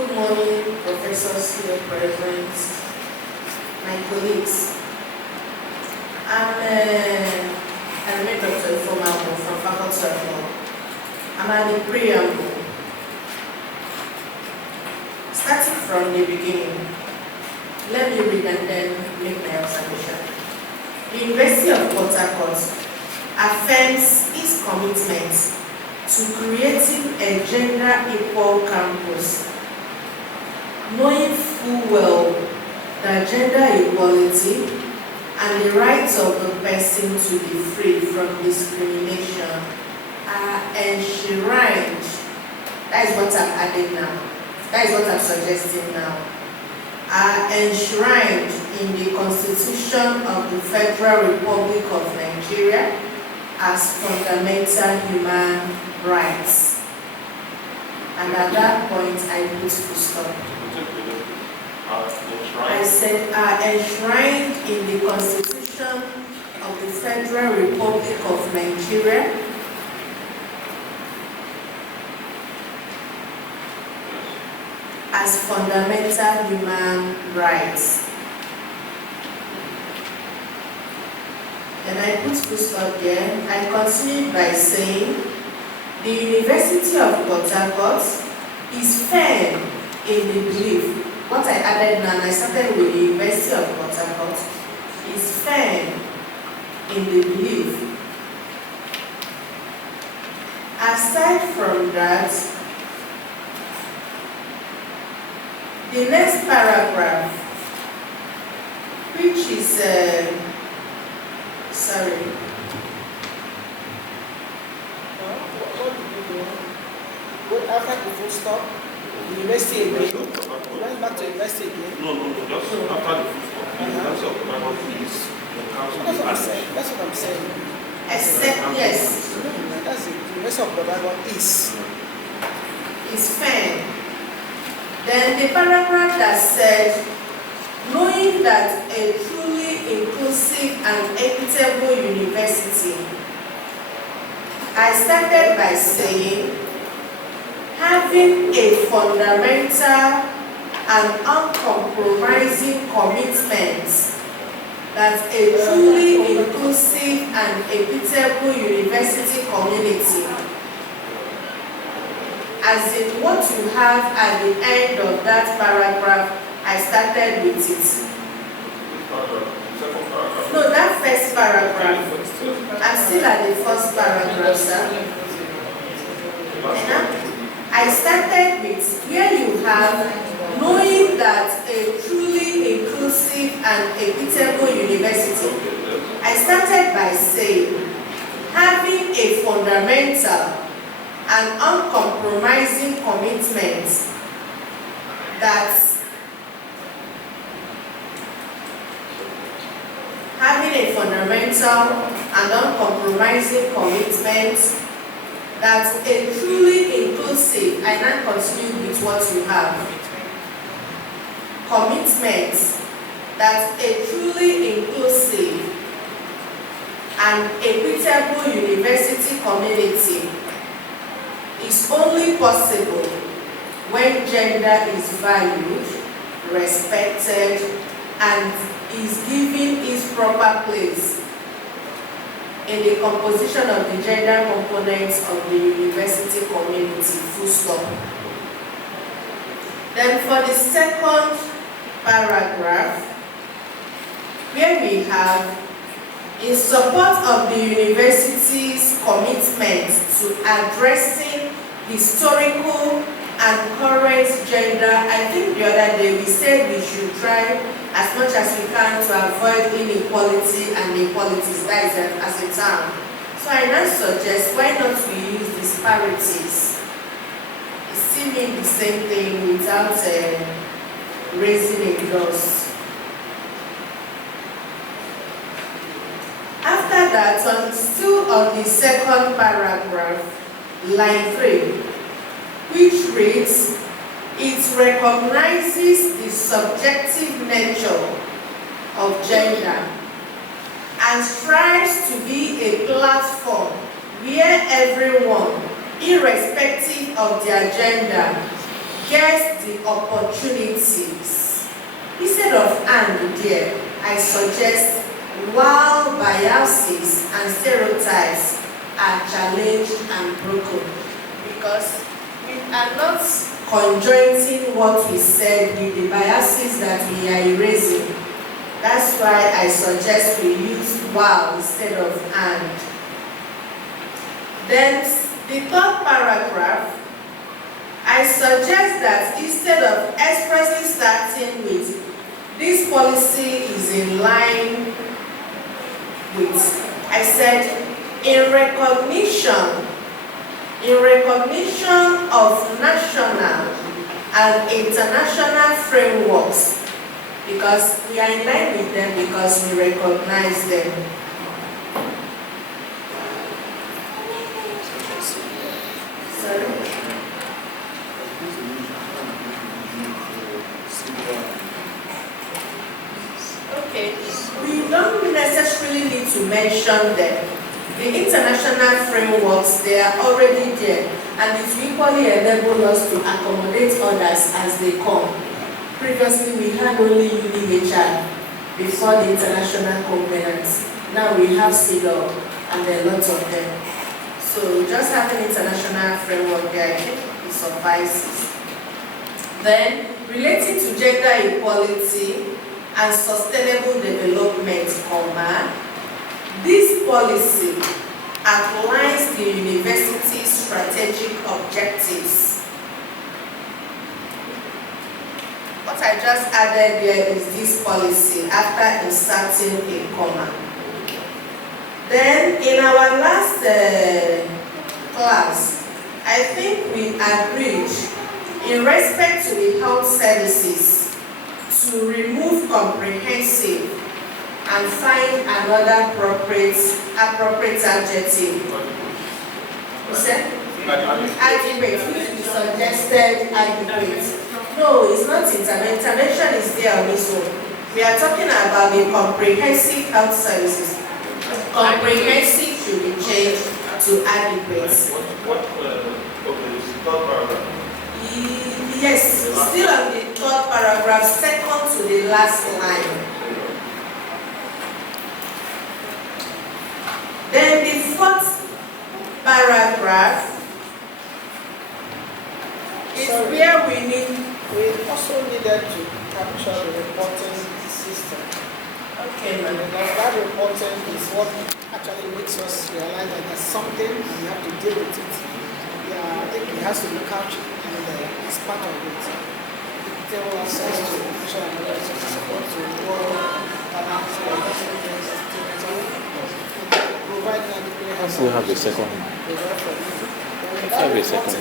Good morning, professors here present, my colleagues. I remain Dr. Ifeoma from Faculty of Law. I'm at the preamble. Starting from the beginning, let me read and then make my observation. The University of Port Harcourt affirms its commitment to creating a gender-equal campus, knowing full well that gender equality and the rights of the person to be free from discrimination are enshrined. That is what I'm adding now. That is what I'm suggesting now. Are enshrined in the Constitution of the Federal Republic of Nigeria as fundamental human rights. And at that point, I put full stop. I said are enshrined in the Constitution of the Federal Republic of Nigeria as fundamental human rights. And I put full stop there. I continued by saying the University of Port Harcourt is firm in the belief. What I added now, and I started with the University of Port Harcourt, is firm in the belief. Aside from that, the next paragraph, which is, What after the full stop? The university again? You went back to university again? No, just after the full stop. The University of Port Harcourt is the council. That's what I'm saying. Except, yes. That's it. The University of Port Harcourt is firm. Then the paragraph that said, knowing that a truly inclusive and equitable university, I started by saying, having a fundamental and uncompromising commitment that a truly inclusive and equitable university community, as in what you have at the end of that paragraph, I started with it. No, that first paragraph. I'm still at the first paragraph, sir. I started with where you have knowing that a truly inclusive and equitable university. I started by saying having a fundamental and uncompromising commitment that that a truly inclusive, and I continue with what you have, commitment that a truly inclusive and equitable university community is only possible when gender is valued, respected, and is given its proper place in the composition of the gender components of the university community, full stop. Then for the second paragraph, where we have, in support of the university's commitment to addressing historical and current gender, I think the other day we said we should try as much as we can to avoid inequality and inequalities, that is as a term. So I now suggest, why not we use disparities? It still means the same thing without raising a gloss. After that, still on the second paragraph, line 3, which reads, it recognizes the subjective nature of gender and strives to be a platform where everyone, irrespective of their gender, gets the opportunities. Instead of and there, I suggest while biases and stereotypes are challenged and broken, because we are not conjoining what we said with the biases that we are erasing. That's why I suggest we use while instead of and. Then the third paragraph, I suggest that instead of expressly starting with this policy is in line with, I said in recognition of national and international frameworks, because we are in line with them because we recognize them. Sorry? Okay, we don't necessarily need to mention them. The international frameworks, they are already there, and it will equally enable us to accommodate others as they come. Previously, we had only UNIHR before the international covenants. Now we have CEDAW, and there are lots of them. So just having international framework there, I think it suffices. Then, relating to gender equality and sustainable development, this policy outlines the university's strategic objectives. What I just added there is this policy after inserting a comma. Then in our last class, I think we agreed in respect to the health services to remove comprehensive and find another appropriate adjective. You said? Adequate. You suggested adequate. No, it's not intervention. Intervention is there on this one. We are talking about the comprehensive health services. Comprehensive should be changed to adequate. Okay, it's the third paragraph. Yes, still on the third paragraph, second to the last line. Then the fourth paragraph is where we also needed to capture the reporting system. Okay, And ma'am. that reporting is what actually makes us realize that there's something and we have to deal with it. Yeah, I think it has to be captured and it's part of it. Table access to official and other resources support to work provide adequate help. We have a second. Let's have a second.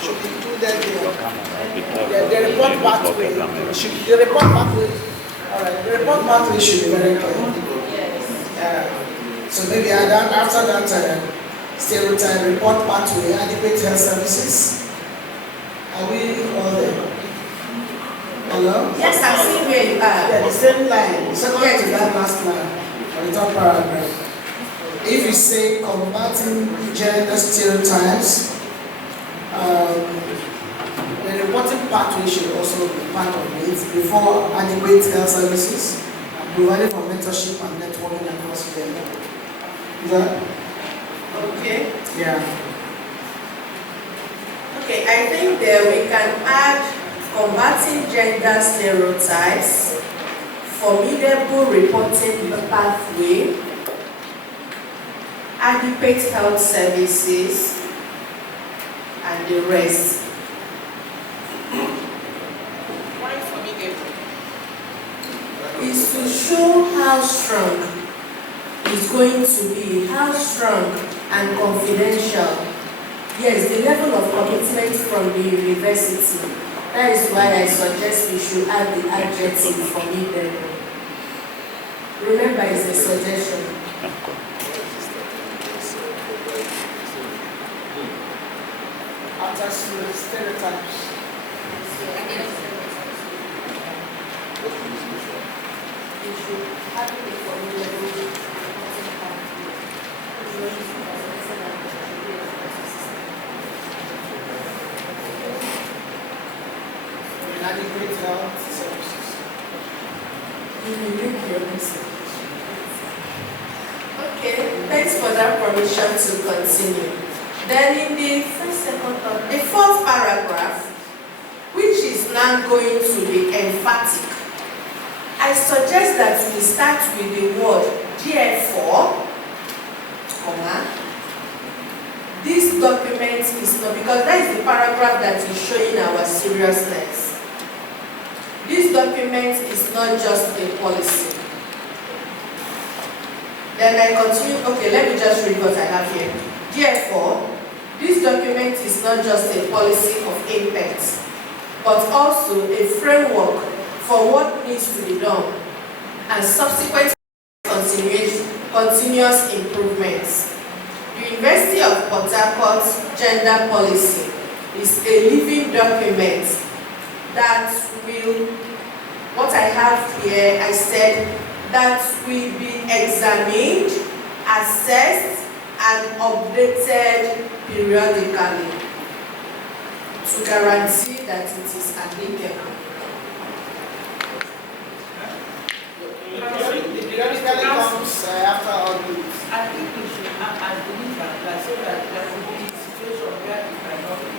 Should be included there. Yeah, The report pathway should the report pathway. All right, the report pathway should be very clear. So maybe after that stereotype report pathway, adequate health services. Are we all there? Hello? Yes, I see where you are. Yeah, the same line, the second to that last line, on the top paragraph. If you say combating gender stereotypes, the reporting pathway should also be part of it before adequate health services are provided for mentorship and networking across the network. Is that? Okay. Yeah. Okay, I think there we can add combating gender stereotypes, formidable reporting pathway, adequate health services, and the rest. Why formidable? Is to show how strong it's going to be, how strong and confidential. Yes, the level of commitment from the university. That is why I suggest we should add the adjective formidable. Remember, it's a suggestion. After stereotypes. We should have the formidable. adequate health services. Okay, thanks for that permission to continue. Then in the the fourth paragraph, which is now going to be emphatic, I suggest that we start with the word therefore, this document is not, because that is the paragraph that is showing our seriousness. This document is not just a policy. Then I continue, okay, let me just read what I have here. Therefore, this document is not just a policy of Apex, but also a framework for what needs to be done and subsequent continuous improvements. The University of Port Harcourt's gender policy is a living document that will, what I have here, I said, that will be examined, assessed, and updated periodically to guarantee that it is applicable. The periodically comes after all these. I think we should have as the need so that there will be a situation where it might not be.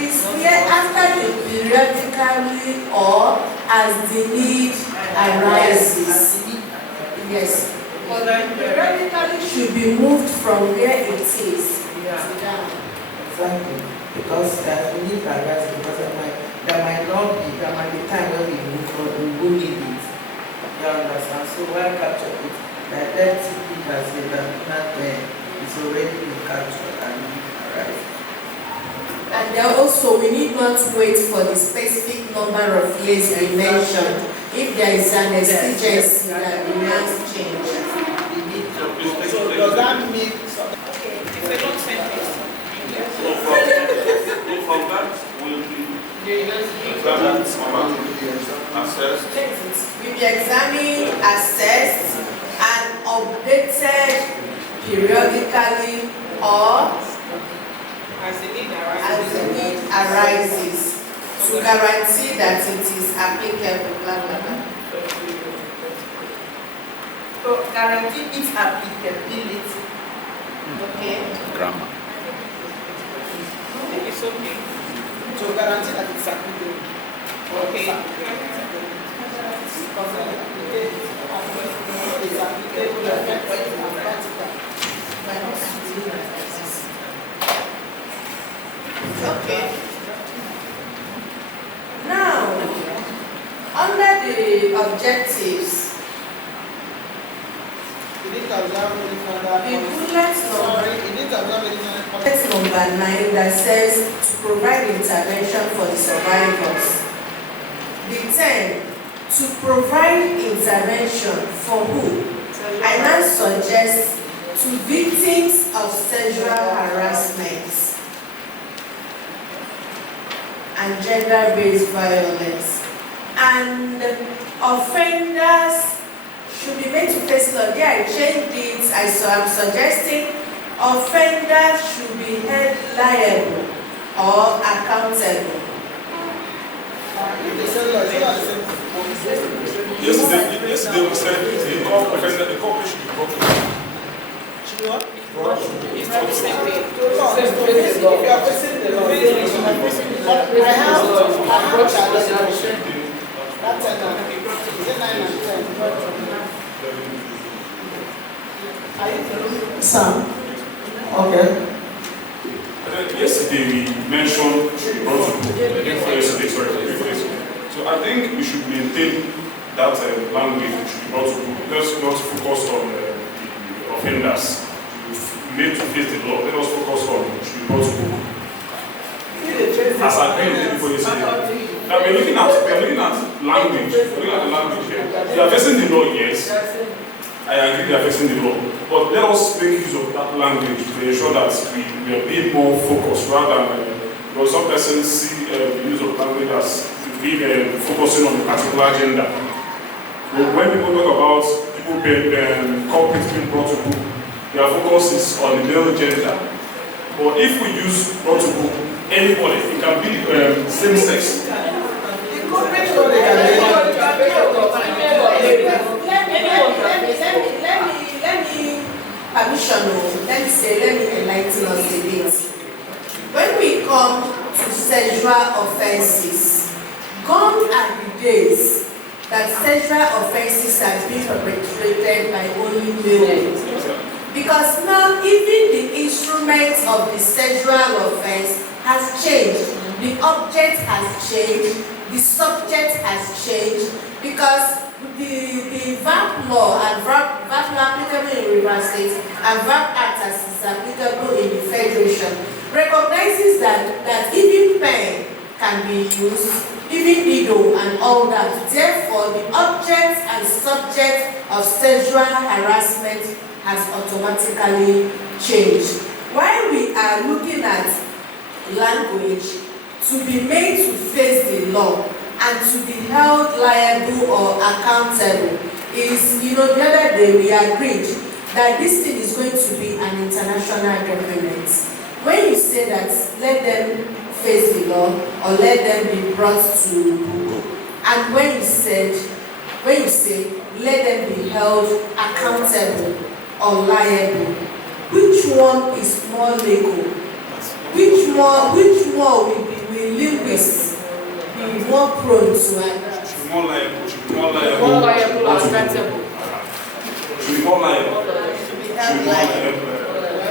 Is here after the periodically or as the need arises? Yes. But the periodically should be moved from where it is to down. Exactly. Because we need to address because there might be time when we will need it. You understand? So why capture it? Like that TP has said that not there is already been captured and arrived. And then also we need not wait for the specific number of years we mentioned. If there is an exigency that demands change. So does that mean So from that, will be examined, assessed. Will be examined, assessed, and updated periodically or As the need as the need arises to guarantee that it is applicable, blah, blah, blah. So guarantee its applicability. Okay? Grammar. It's okay. to guarantee that it's applicable? Okay. It's applicable, effective, and practical. Okay. Now, under the objectives, You need to observe any further. the bullet Sorry, you need to observe any further. number 9 that says to provide intervention for the survivors. The 10, to provide intervention for who? I now suggest to victims of sexual harassment and gender-based violence, and offenders should be made to face law. There I changed it. I'm suggesting offenders should be held liable or accountable. Yesterday we said the offender, the couple should be brought to What? It's not the same thing. If you are facing the law, I have that's it. Is it 9 and 10? Sam. Okay. Yesterday we mentioned should be brought to book. Yesterday. So I think we should maintain that language should be brought to book. Let's not focus on the offenders. We need to face the law. Let us focus on should be brought to book. As I agree with people yesterday. Now we're looking at language. We're looking at the language here. They are facing the law, yes. I agree they are facing the law. But let us make use of that language to ensure that we are being more focused rather than because some persons see the use of language as being focusing on a particular gender. But when people talk about people being culprits being brought to book, their focus is on the male gender. But if we use brought to book, anybody, it can be same sex. permission, let me enlighten us a bit. When we come to sexual offenses, gone are the days that sexual offenses are being perpetrated by only males. Because now even the instrument of the sexual offense has changed. The object has changed, the subject has changed, because the VAP law and VAP law applicable in Rivers State and VAP Act as is applicable in the Federation recognizes that even pen can be used, even needle and all that. Therefore, the object and subject of sexual harassment has automatically changed. While we are looking at language to be made to face the law and to be held liable or accountable is, the other day we agreed that this thing is going to be an international document. When you say that let them face the law or let them be brought to book, and when you say let them be held accountable or liable, which one is more legal? Which one will linguists be more prone to it? Should be more liable. Should be more liable. More liable or accountable. Should be more liable. To be Should held be more liable. liable.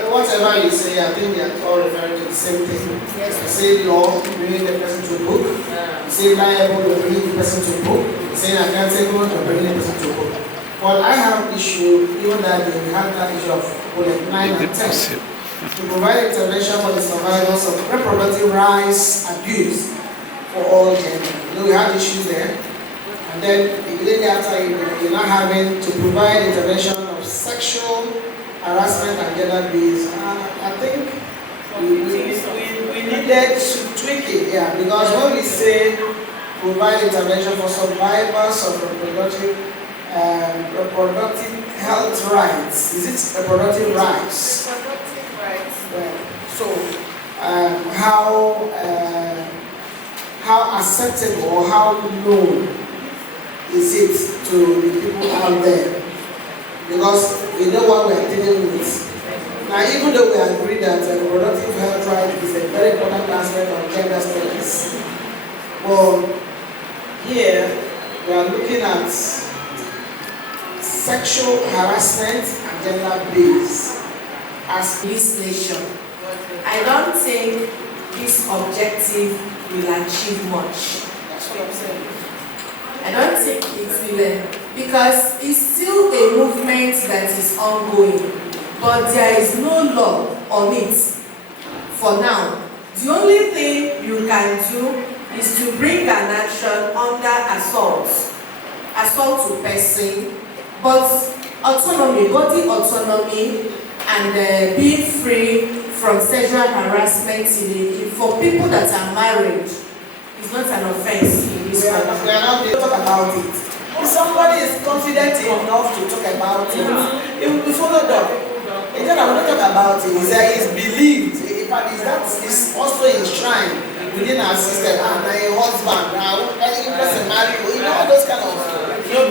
Whatever you say, I think they are all referring to the same thing. You say law, bringing the person to book. You say liable, you're bringing the person to book. You say accountable, you're bringing the person to book. But I have issue, even that we have that issue of bullet 9 and 10. To provide intervention for the survivors of reproductive rights abuse for all gender. We have issues there. And then immediately after, you're not having to provide intervention of sexual harassment and gender-based. I think we needed to tweak it, because when we say provide intervention for survivors of reproductive health rights, is it reproductive rights? Reproductive rights. So, how acceptable or how known is it to the people out there? Because we know what we are dealing with. Now, even though we agree that reproductive health rights is a very important aspect of gender studies, well, here we are looking at sexual harassment and gender-based as This nation, I don't think this objective will achieve much. That's what I'm saying. I don't think it will, because it's still a movement that is ongoing, but there is no law on it for now. The only thing you can do is to bring an action under assault to person, but autonomy, body autonomy, and being free from sexual harassment for people that are married is not an offense in this country. We are not going to talk about it. If somebody is confident enough to talk about it, it will be followed up. It's not that we don't talk about it. It's believed. In fact, it's also enshrined within our system. And a husband, any person married, all those kind of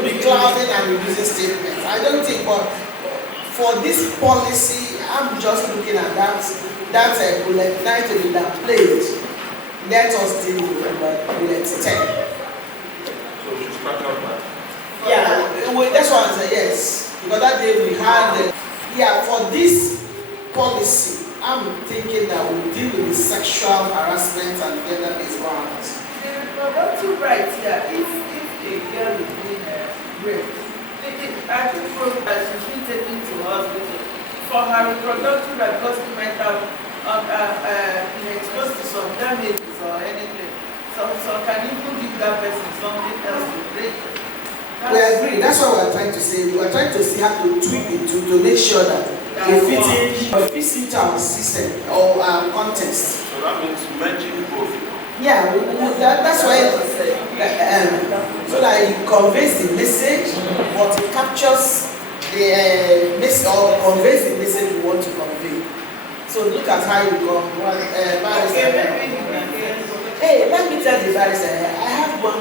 big clouding and reducing statements. I don't think, but for this policy, I'm just looking at that bullet 9 to be that played. Let us deal with bullet 10. So we should scratch out that. That's why I said yes. Because that day we had, for this policy, I'm thinking that we deal with the sexual harassment and gender-based violence. The reproductive rights here, if a girl is being raped, I think that she's been taken to hospital for her reproductive right because she might have been exposed to some damages or anything. So can even give that person something else to break. We agree. That's what we are trying to say. We are trying to see how to tweak it to make sure that it fits into our system or our context. So that means merging both. Yeah, that's why, so that it conveys the message, but it captures the message or conveys the message we want to convey. So look at how you go. Hey, let me tell the barrister,